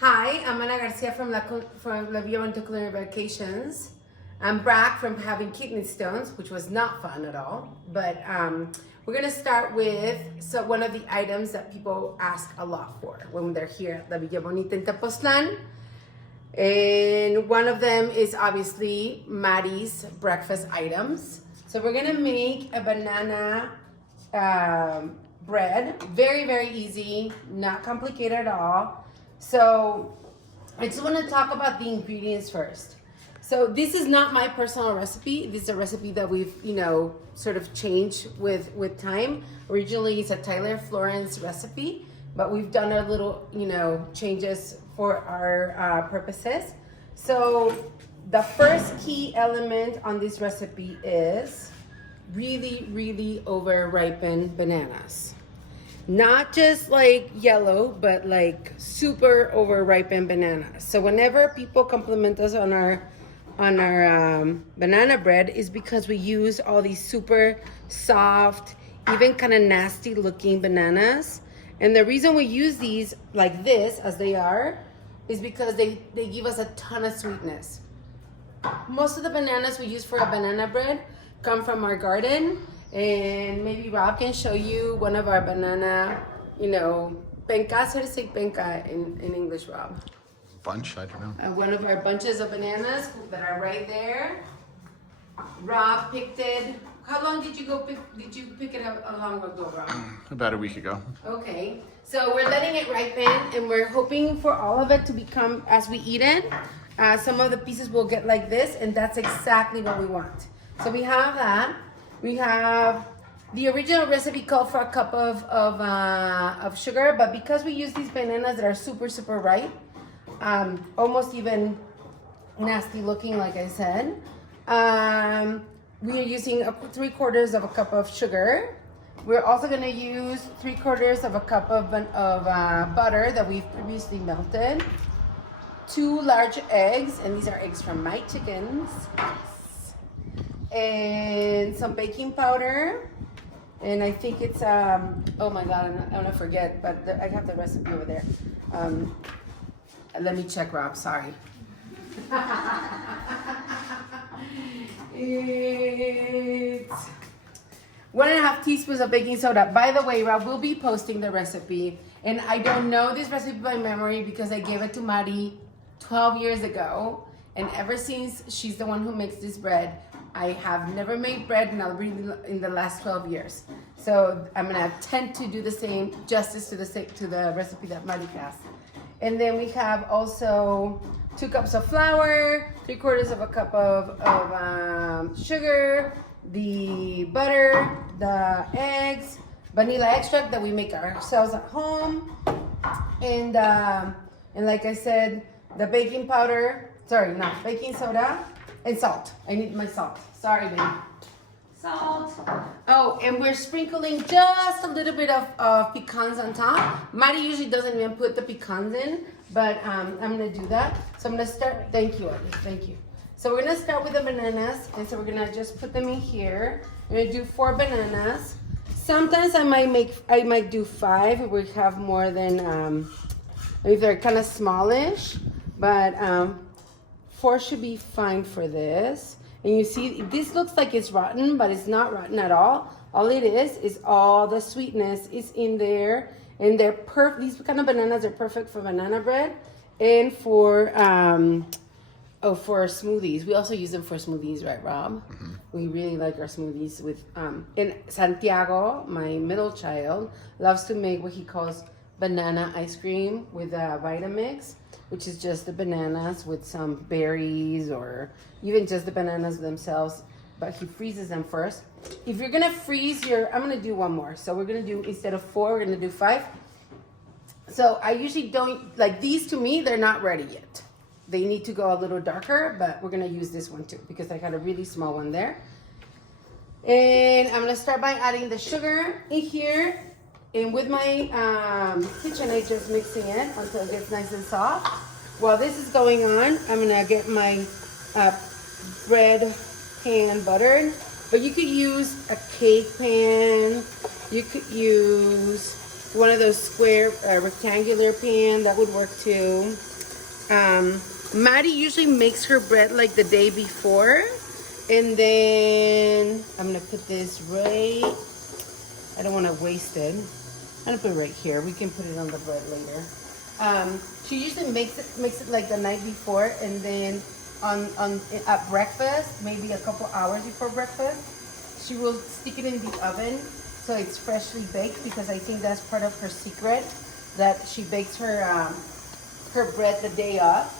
Hi, I'm Ana Garcia from La Villa Bonita Culinary Vacations. I'm back from having kidney stones, which was not fun at all. But we're gonna start with one of the items that people ask a lot for when they're here at La Villa Bonita in Tepoztlan. And one of them is obviously Maddie's breakfast items. So we're gonna make a banana bread. Very, very easy, not complicated at all. So I just want to talk about the ingredients first. So this is not my personal recipe. This is a recipe that we've, sort of changed with time. Originally, it's a Tyler Florence recipe, but we've done our little, changes for our purposes. So the first key element on this recipe is really, really over-ripened bananas. Not just like yellow, but like super over-ripened bananas. So whenever people compliment us on our banana bread, is because we use all these super soft, even kind of nasty looking bananas. And the reason we use these like this, as they are, is because they give us a ton of sweetness. Most of the bananas we use for a banana bread come from our garden. And maybe Rob can show you one of our banana, pencas. How to say penca in English, Rob? Bunch, I don't know. One of our bunches of bananas that are right there. Rob picked it. How long did you pick it up a long ago, Rob? About a week ago. Okay, so we're letting it ripen, and we're hoping for all of it to become, as we eat it, some of the pieces will get like this, and that's exactly what we want. So we have that. We have the original recipe called for a cup of sugar, but because we use these bananas that are super, super ripe, almost even nasty looking, like I said, we are using 3/4 of a cup of sugar. We're also going to use 3/4 of a cup of butter that we've previously melted. 2 large eggs, and these are eggs from my chickens. And some baking powder, and I think it's oh my god, I'm gonna forget, but I have the recipe over there. Let me check, Rob. Sorry. It's 1.5 teaspoons of baking soda. By the way, Rob will be posting the recipe, and I don't know this recipe by memory because I gave it to Maddie 12 years ago, and ever since she's the one who makes this bread, I have never made bread in the last 12 years. So I'm gonna attempt to do the same justice to the recipe that Maddie has. And then we have also 2 cups of flour, 3/4 of a cup of sugar, the butter, the eggs, vanilla extract that we make ourselves at home, and like I said, the baking powder. Sorry, not baking soda. And salt. I need my salt. Sorry, baby. Salt. Oh, and we're sprinkling just a little bit of pecans on top. Maddie usually doesn't even put the pecans in, but I'm gonna do that. So I'm gonna start. Thank you, Adi. Thank you. So we're gonna start with the bananas, and so we're gonna just put them in here. We're gonna do 4 bananas. Sometimes I might do 5 if we have more than if they're kind of smallish, but 4 should be fine for this. And you see, this looks like it's rotten, but it's not rotten at all. All it is all the sweetness is in there. And they're perfect. These kind of bananas are perfect for banana bread and for smoothies. We also use them for smoothies, right, Rob? Mm-hmm. We really like our smoothies with, and Santiago, my middle child, loves to make what he calls banana ice cream with a Vitamix, which is just the bananas with some berries or even just the bananas themselves, but he freezes them first. If you're gonna freeze I'm gonna do one more. So we're gonna do, instead of 4, we're gonna do 5. So I usually don't, like these to me, they're not ready yet. They need to go a little darker, but we're gonna use this one too because I got a really small one there. And I'm gonna start by adding the sugar in here. And with my KitchenAid, just mixing it until it gets nice and soft. While this is going on, I'm gonna get my bread pan buttered. But you could use a cake pan. You could use one of those square rectangular pan, that would work too. Maddie usually makes her bread like the day before, and then I'm gonna put this right, I don't want to waste it. I'm gonna put it right here. We can put it on the bread later. She usually makes it like the night before, and then at breakfast, maybe a couple hours before breakfast, she will stick it in the oven so it's freshly baked, because I think that's part of her secret, that she bakes her her bread the day of.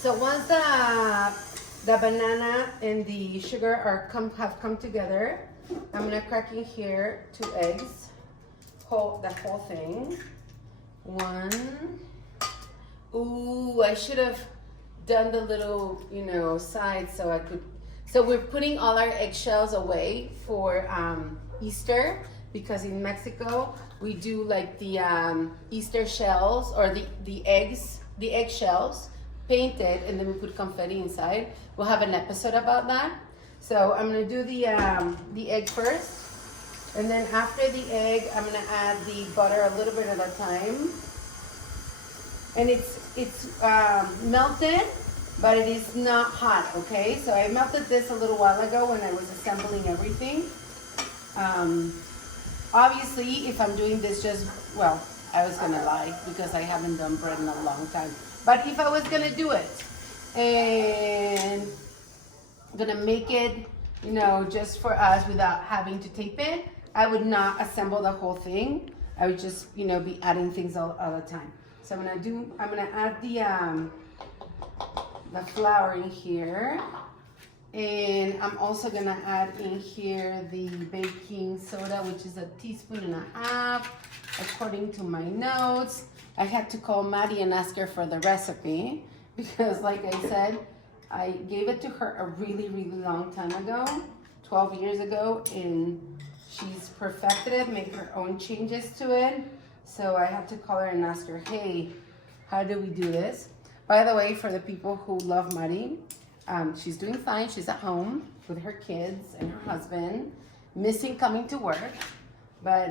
So once the banana and the sugar have come together, I'm gonna crack in here 2 eggs, the whole thing. 1. Ooh, I should have done the little, side so I could. So we're putting all our eggshells away for Easter, because in Mexico we do like the Easter shells, or the eggshells painted, and then we put confetti inside. We'll have an episode about that. So I'm gonna do the egg first. And then after the egg, I'm gonna add the butter a little bit at a time. And it's melted, but it is not hot, okay? So I melted this a little while ago when I was assembling everything. Obviously, if I'm doing this I was gonna lie, because I haven't done bread in a long time. But if I was gonna do it, and I'm gonna make it, just for us without having to tape it, I would not assemble the whole thing. I would just, be adding things all the time. So I'm gonna add the flour in here. And I'm also gonna add in here the baking soda, which is 1.5 teaspoons, according to my notes. I had to call Maddie and ask her for the recipe, because like I said, I gave it to her a really, really long time ago, 12 years ago, and she's perfected it, made her own changes to it. So I had to call her and ask her, hey, how do we do this? By the way, for the people who love Maddie, she's doing fine. She's at home with her kids and her husband, missing coming to work. But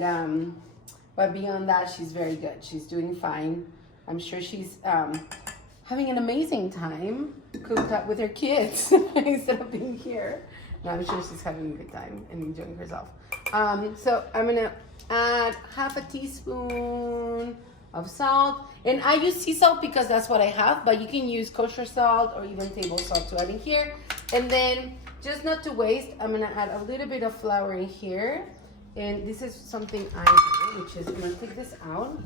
beyond that, she's very good. She's doing fine. I'm sure she's having an amazing time cooped up with her kids instead of being here. No, I'm sure she's having a good time and enjoying herself. So I'm gonna add 1/2 teaspoon of salt. And I use sea salt because that's what I have, but you can use kosher salt or even table salt to add in here. And then, just not to waste, I'm gonna add a little bit of flour in here. And this is something I do, which is I'm gonna take this out.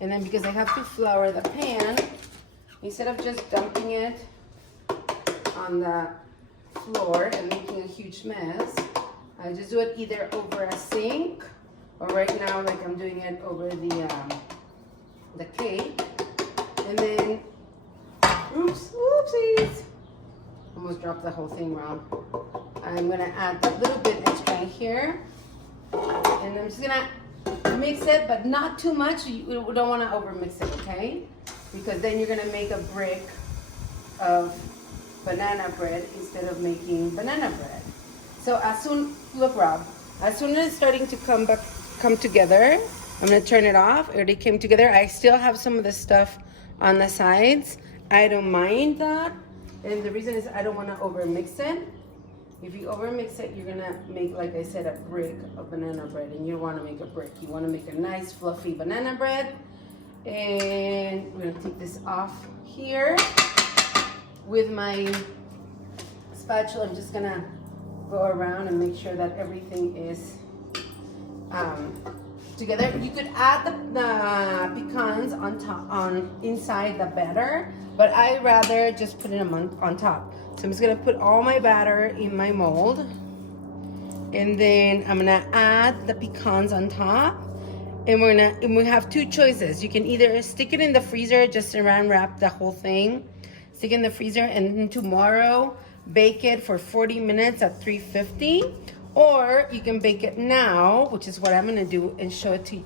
And then because I have to flour the pan, instead of just dumping it on the floor and making a huge mess, I just do it either over a sink, or right now, like I'm doing it over the cake. And then, oopsies, almost dropped the whole thing wrong. I'm gonna add a little bit extra in here, and I'm just gonna mix it, but not too much. You don't want to over mix it, okay? Because then you're gonna make a brick of banana bread instead of making banana bread. So look, Rob, as soon as it's starting to come together, I'm gonna turn it off. It already came together. I still have some of the stuff on the sides. I don't mind that. And the reason is I don't wanna over mix it. If you over mix it, you're gonna make, like I said, a brick of banana bread, and you don't wanna make a brick. You wanna make a nice fluffy banana bread. And we're gonna take this off here. With my spatula, I'm just gonna go around and make sure that everything is together. You could add the pecans inside the batter, but I rather just put them on top. So I'm just gonna put all my batter in my mold, and then I'm gonna add the pecans on top. And we have 2 choices. You can either stick it in the freezer, just saran wrap the whole thing, stick it in the freezer, and then tomorrow bake it for 40 minutes at 350. Or you can bake it now, which is what I'm gonna do, and show it to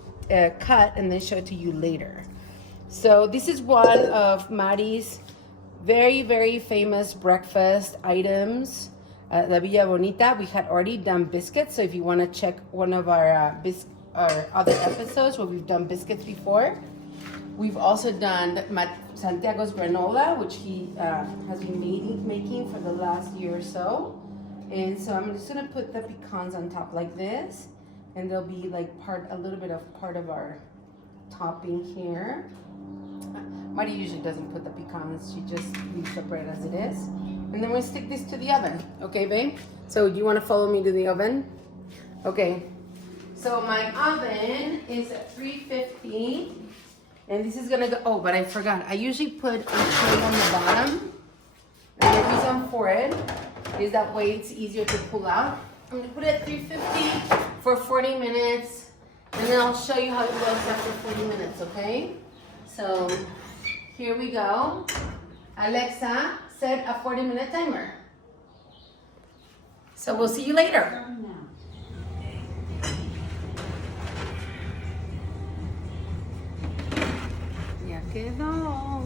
cut and then show it to you later. So this is one of Maddie's very, very famous breakfast items. La Villa Bonita, we had already done biscuits. So if you wanna check one of our our other episodes where we've done biscuits before. We've also done Santiago's granola, which he has been making for the last year or so. And so I'm just gonna put the pecans on top like this, and they'll be like a little bit of part of our topping here. Marty usually doesn't put the pecans; she just leaves the bread as it is. And then we'll stick this to the oven, okay, babe? So do you want to follow me to the oven? Okay. So my oven is at 350, and this is gonna go. Oh, but I forgot. I usually put a tray on the bottom, and the reason for it is that way it's easier to pull out. I'm gonna put it at 350 for 40 minutes, and then I'll show you how it looks after 40 minutes, okay? So here we go. Alexa, set a 40-minute timer. So we'll see you later. Ya quedó.